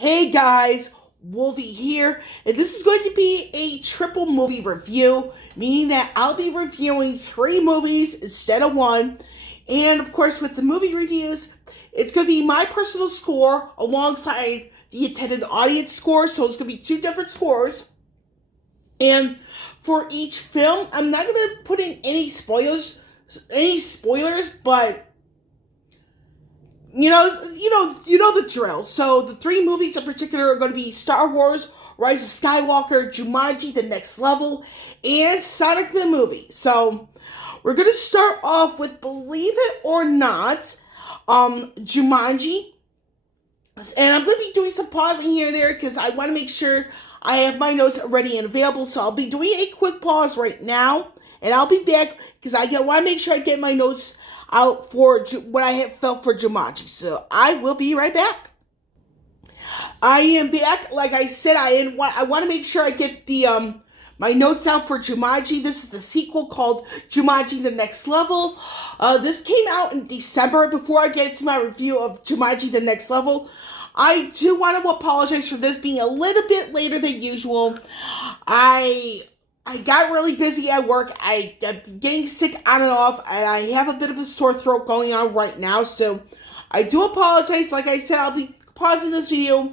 Hey guys, Wolvie here, and this is going to be a triple movie review, meaning that I'll be reviewing 3 movies instead of 1. And of course, with the movie reviews, it's going to be my personal score alongside the attended audience score, so it's going to be 2 different scores. And for each film, I'm not going to put in any spoilers, but you know the drill. So the 3 movies in particular are going to be Star Wars, Rise of Skywalker, Jumanji, The Next Level, and Sonic the Movie. So we're going to start off with, believe it or not, Jumanji. And I'm going to be doing some pausing here and there because I want to make sure I have my notes ready and available. So I'll be doing a quick pause right now, and I'll be back because I want to make sure I get my notes out for what I have felt for Jumanji. So I will be right back. I am back. Like I said, I want to make sure I get the my notes out for Jumanji. This is the sequel called Jumanji: The Next Level. This came out in December. Before I get into my review of Jumanji: The Next Level, I do want to apologize for this being a little bit later than usual. I got really busy at work. I'm getting sick on and off, and I have a bit of a sore throat going on right now, so I do apologize. Like I said, I'll be pausing this video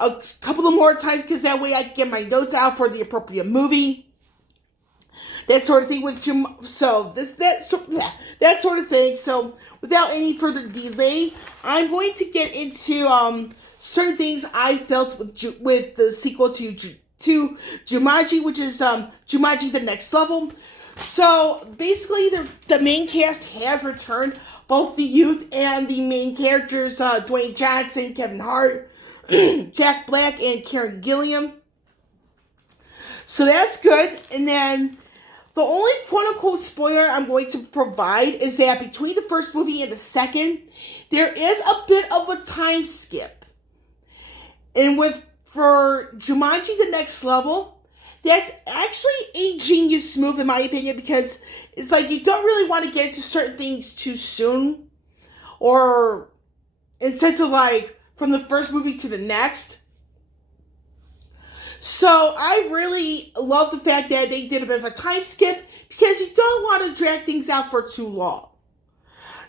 a couple of more times because that way I can get my notes out for the appropriate movie. That sort of thing with that sort of thing. So without any further delay, I'm going to get into certain things I felt with the sequel to Jumanji, which is Jumanji: The Next Level. So basically, the main cast has returned, both the youth and the main characters, Dwayne Johnson, Kevin Hart, Jack Black, and Karen Gilliam. So that's good. And then the only quote-unquote spoiler I'm going to provide is that between the first movie and the second, there is a bit of a time skip. And for Jumanji: The Next Level, that's actually a genius move in my opinion, because it's like you don't really want to get into certain things too soon, or in sense of like from the first movie to the next. So I really love the fact that they did a bit of a time skip, because you don't want to drag things out for too long.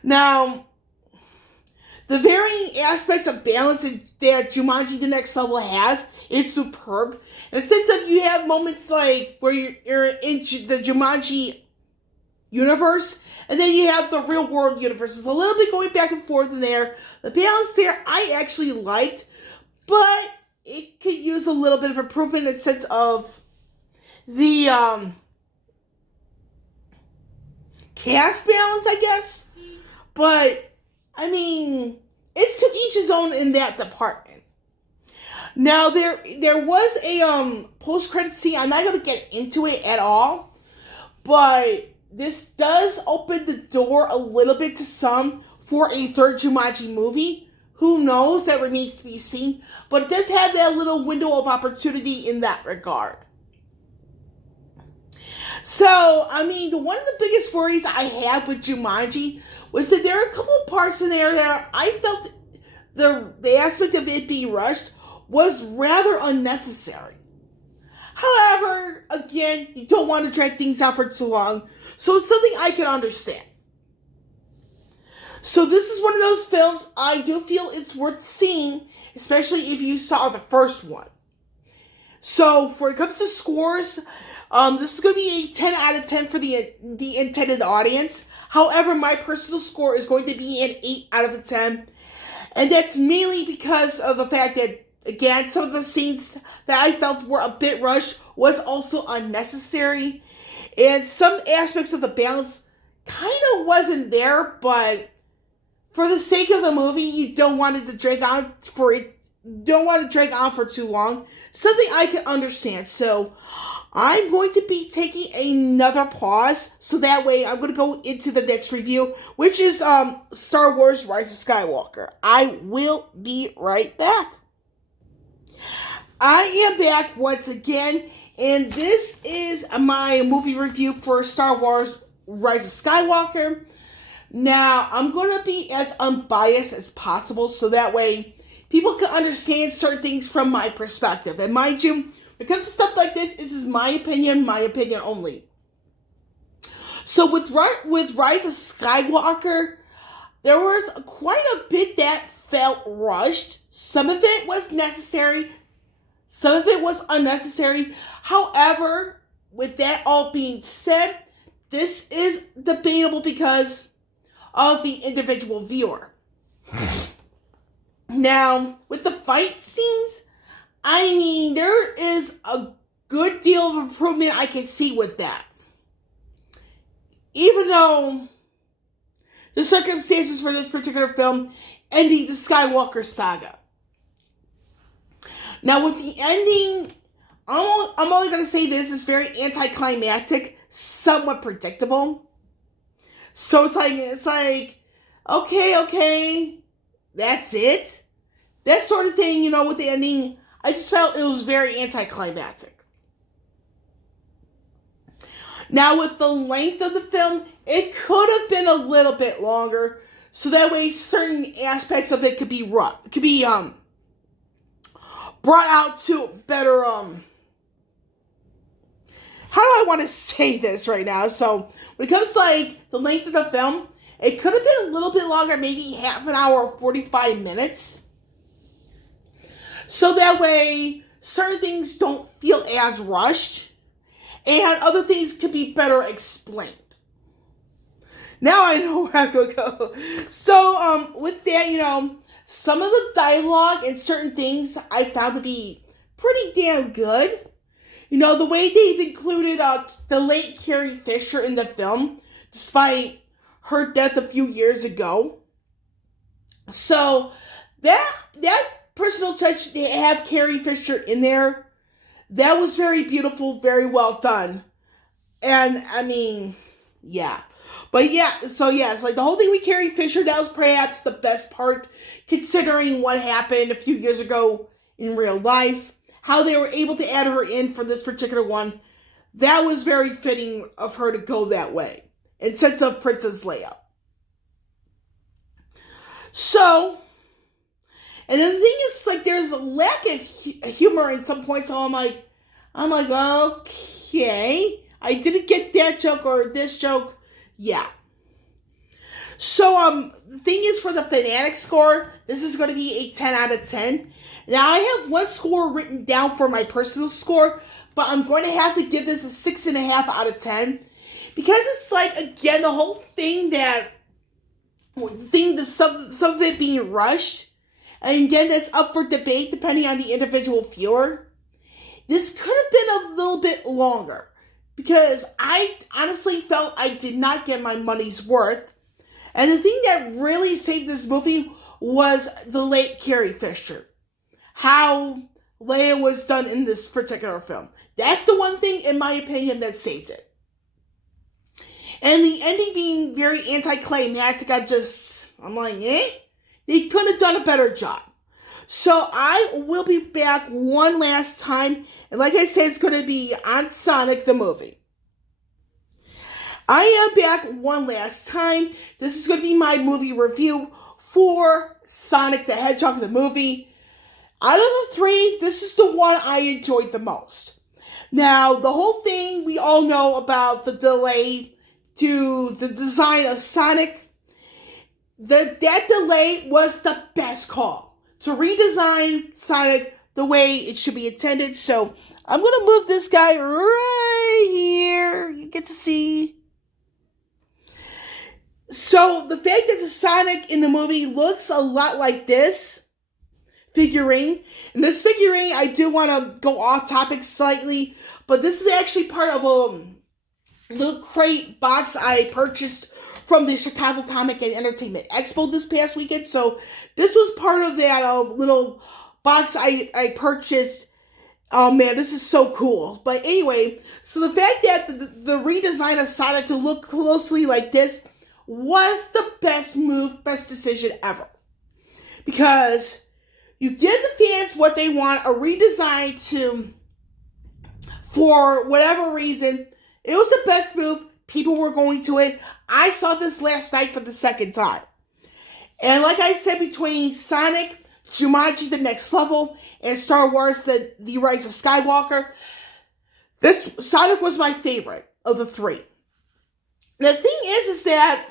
Now, the varying aspects of balance that Jumanji: The Next Level has is superb. In the sense of you have moments like where you're in the Jumanji universe, and then you have the real world universe. It's a little bit going back and forth in there. The balance there I actually liked, but it could use a little bit of improvement in the sense of the cast balance, I guess. But I mean, it's to each his own in that department. Now, there was a post-credit scene. I'm not going to get into it at all, but this does open the door a little bit to some for a third Jumanji movie. Who knows? That remains to be seen. But it does have that little window of opportunity in that regard. So, I mean, one of the biggest worries I have with Jumanji was that there are a couple of parts in there that I felt the aspect of it being rushed was rather unnecessary. However, again, you don't want to drag things out for too long, so it's something I can understand. So this is one of those films I do feel it's worth seeing, especially if you saw the first one. So when it comes to scores, this is going to be a 10 out of 10 for the intended audience. However, my personal score is going to be an 8 out of 10. And that's mainly because of the fact that, again, some of the scenes that I felt were a bit rushed was also unnecessary. And some aspects of the balance kind of wasn't there, but for the sake of the movie, you don't want it to drag on for too long. Something I can understand. So I'm going to be taking another pause, so that way I'm going to go into the next review, which is Star Wars: Rise of Skywalker. I will be right back. I am back once again, and this is my movie review for Star Wars: Rise of Skywalker. Now, I'm going to be as unbiased as possible, so that way people can understand certain things from my perspective. And mind you, when it comes to stuff like this is my opinion only. So with Rise of Skywalker, there was quite a bit that felt rushed. Some of it was necessary, some of it was unnecessary. However, with that all being said, this is debatable because of the individual viewer. Now, with the fight scenes, I mean, there is a good deal of improvement I can see with that. Even though the circumstances for this particular film ending the Skywalker saga. Now, with the ending, I'm only going to say this, it's very anticlimactic, somewhat predictable. So it's like, okay, that's it. That sort of thing, with the ending, I just felt it was very anticlimactic. Now, with the length of the film, it could have been a little bit longer, so that way certain aspects of it could be brought out to better, how do I want to say this right now? So, when it comes to, the length of the film, it could have been a little bit longer, maybe half an hour or 45 minutes. So that way, certain things don't feel as rushed, and other things could be better explained. Now I know where I'm going to go. So, with that, some of the dialogue and certain things I found to be pretty damn good. The way they've included the late Carrie Fisher in the film, despite her death a few years ago. So, that personal touch to have Carrie Fisher in there, that was very beautiful, very well done. And, I mean, yeah. But yeah, so yeah, it's the whole thing with Carrie Fisher, that was perhaps the best part, considering what happened a few years ago in real life. How they were able to add her in for this particular one, that was very fitting of her to go that way, in sense of Princess Leia. So, and then the thing is, there's a lack of humor in some points, so I'm like, okay, I didn't get that joke or this joke, yeah. So, the thing is, for the Fanatic score, this is going to be a 10 out of 10. Now, I have one score written down for my personal score, but I'm going to have to give this a 6.5 out of 10. Because it's again, the whole thing some of it being rushed, and again, that's up for debate depending on the individual viewer. This could have been a little bit longer, because I honestly felt I did not get my money's worth. And the thing that really saved this movie was the late Carrie Fisher. How Leia was done in this particular film. That's the one thing, in my opinion, that saved it. And the ending being very anticlimactic, I'm like, they could have done a better job. So I will be back one last time, and like I said, it's going to be on Sonic the movie. I am back one last time. This is going to be my movie review for Sonic the Hedgehog the movie. Out of the three, this is the one I enjoyed the most. Now, the whole thing, we all know about the delay to the design of Sonic. That delay was the best call to redesign Sonic the way it should be intended. So, I'm going to move this guy right here. You get to see. So, the fact that the Sonic in the movie looks a lot like this figurine. And this figurine, I do want to go off topic slightly, but this is actually part of a little crate box I purchased from the Chicago Comic and Entertainment Expo this past weekend. So this was part of that little box I purchased. Oh man, this is so cool. But anyway, so the fact that the redesign of Sonic to look closely like this was the best decision ever. Because you give the fans what they want, a redesign for whatever reason. It was the best move. People were going to it. I saw this last night for the second time. And like I said, between Sonic Jumanji: The Next Level, and Star Wars: The Rise of Skywalker. This Sonic was my favorite of the three. The thing is that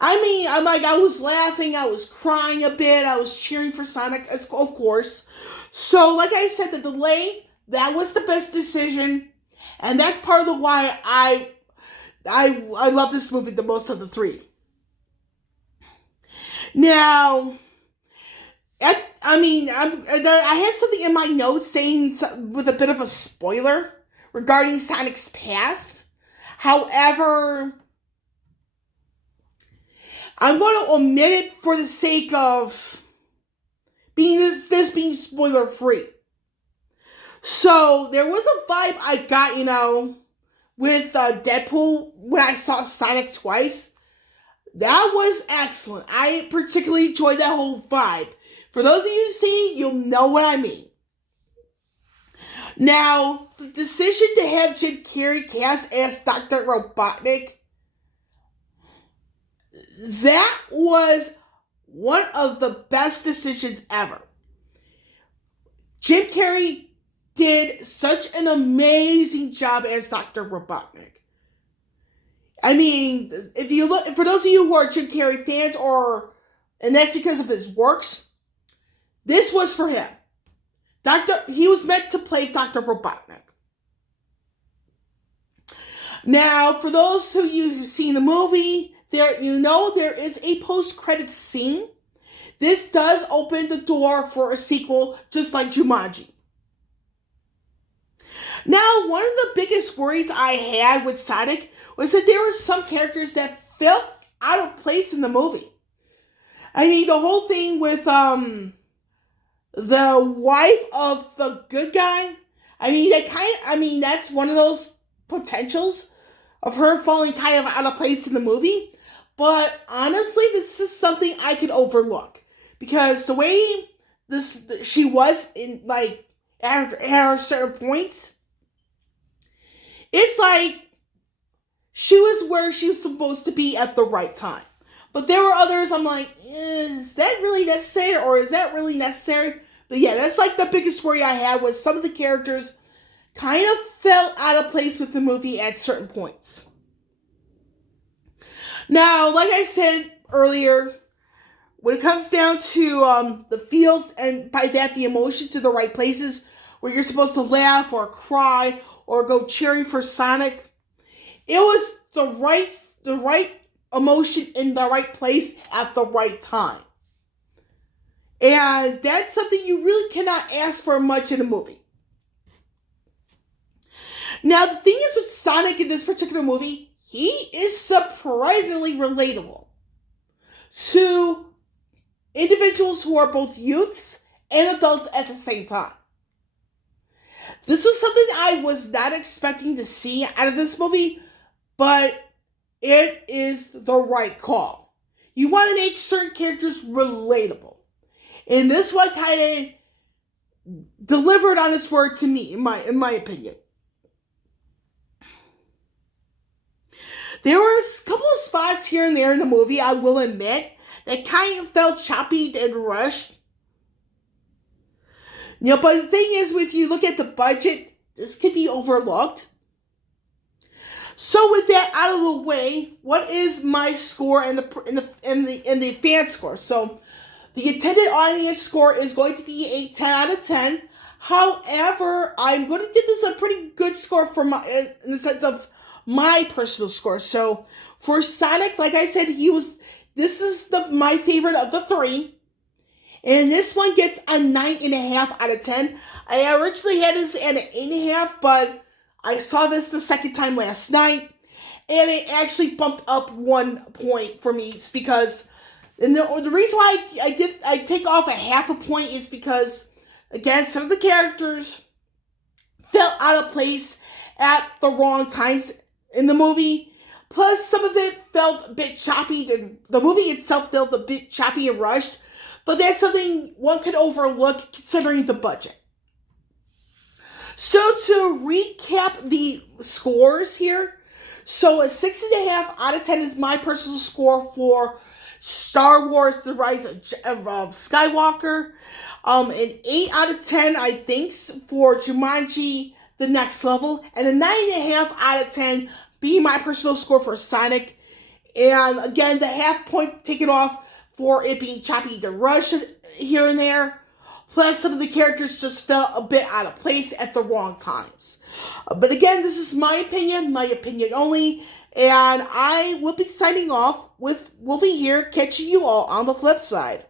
I was laughing, I was crying a bit, I was cheering for Sonic, of course. So, like I said, the delay, that was the best decision, and that's part of the why I love this movie the most of the three. Now, I had something in my notes saying with a bit of a spoiler regarding Sonic's past. However, I'm going to omit it for the sake of being spoiler free. So there was a vibe I got, with Deadpool when I saw Sonic twice. That was excellent. I particularly enjoyed that whole vibe. For those of you who've seen, you'll know what I mean. Now, the decision to have Jim Carrey cast as Dr. Robotnik, that was one of the best decisions ever. Jim Carrey did such an amazing job as Dr. Robotnik. If you look, for those of you who are Jim Carrey fans, and that's because of his works, this was for him. He was meant to play Dr. Robotnik. Now, for those of you who've seen the movie, there is a post-credits scene. This does open the door for a sequel, just like Jumanji. Now, one of the biggest worries I had with Sonic was that there were some characters that felt out of place in the movie. The whole thing with the wife of the good guy. That's one of those potentials of her falling kind of out of place in the movie. But honestly, this is something I could overlook because the way she was at certain points, it's like she was where she was supposed to be at the right time. But there were others I'm like, is that really necessary or is that really necessary? But yeah, that's like the biggest worry I had was some of the characters kind of fell out of place with the movie at certain points. Now, like I said earlier, when it comes down to the feels, and by that the emotions in the right places, where you're supposed to laugh or cry or go cheering for Sonic, it was the right emotion in the right place at the right time. And that's something you really cannot ask for much in a movie. Now, the thing is with Sonic in this particular movie, he is surprisingly relatable to individuals who are both youths and adults at the same time. This was something I was not expecting to see out of this movie, but it is the right call. You want to make certain characters relatable. And this one kind of delivered on its word to me, in my opinion. There were a couple of spots here and there in the movie, I will admit, that kind of felt choppy and rushed. But the thing is, if you look at the budget, this could be overlooked. So with that out of the way, what is my score and the fan score? So the intended audience score is going to be a 10 out of 10. However, I'm going to give this a pretty good score in the sense of my personal score. So for Sonic, like I said, this is my favorite of the three. And this one gets a 9.5 out of 10. I originally had this at an 8.5, but I saw this the second time last night, and it actually bumped up 1 point for me. It's because, and the reason why I take off a half a point is because, again, some of the characters fell out of place at the wrong times in the movie. Plus, some of it felt a bit choppy. The movie itself felt a bit choppy and rushed, but that's something one could overlook considering the budget. So to recap the scores here, so a 6.5 out of 10 is my personal score for Star Wars: The Rise of Skywalker. An 8 out of 10, I think, for Jumanji: The Next Level, and a 9.5 out of 10 being my personal score for Sonic. And again, the half point taken off for it being choppy to rush here and there. Plus, some of the characters just felt a bit out of place at the wrong times. But again, this is my opinion only. And I will be signing off with Wolfie here, catching you all on the flip side.